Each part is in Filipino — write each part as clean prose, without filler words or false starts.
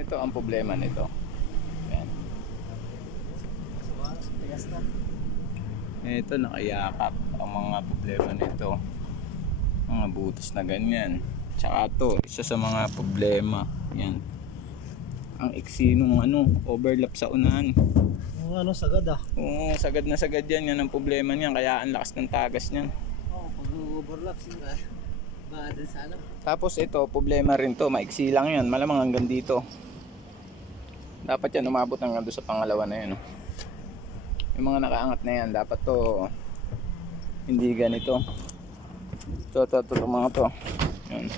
Ito ang problema nito. Yan. Tigas na. Ito nakayakap ang mga problema nito. Mga butas na ganyan. Tsaka to, isa sa mga problema. Yan. Ang iksi nung overlap sa unahan. Yung sagad ah. Oo, sagad na sagad yan. Yan ang problema niyan. Kaya ang lakas ng tagas niyan. Oo, pag overlap sila. Baka din sa Tapos ito, problema rin to. Maiksi lang yan. Malamang hanggang dito. Dapat yan umabot hanggang doon sa pangalawa na yan. Yung mga nakaangat na yan, dapat to hindi ganito. Ito mga to. Yan.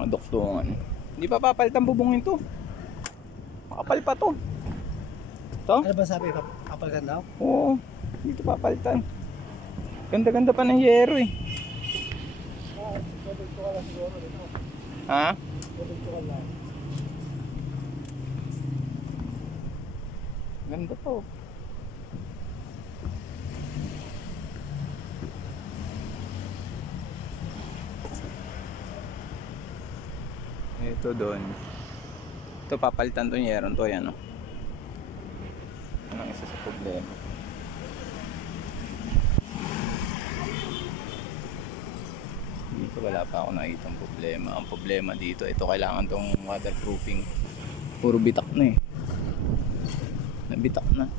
Mga doktungan. Hindi pa papalitan bubungin to. Makapal pa to. Ito? Ano ba sabi? Kapalkan daw? Oo. Dito papalitan. Ganda-ganda pa ng yero eh. Oo, produkto ka lang siguro dito. Ha? Produkto ka lang. Ganda to. Ito doon. Ito papalitan to yeron to yan. Ano ang isa sa problema. Dito wala pa ako nakitang problema. Ang problema dito, ito kailangan tong waterproofing. Puro bitak na eh. Nabitak na.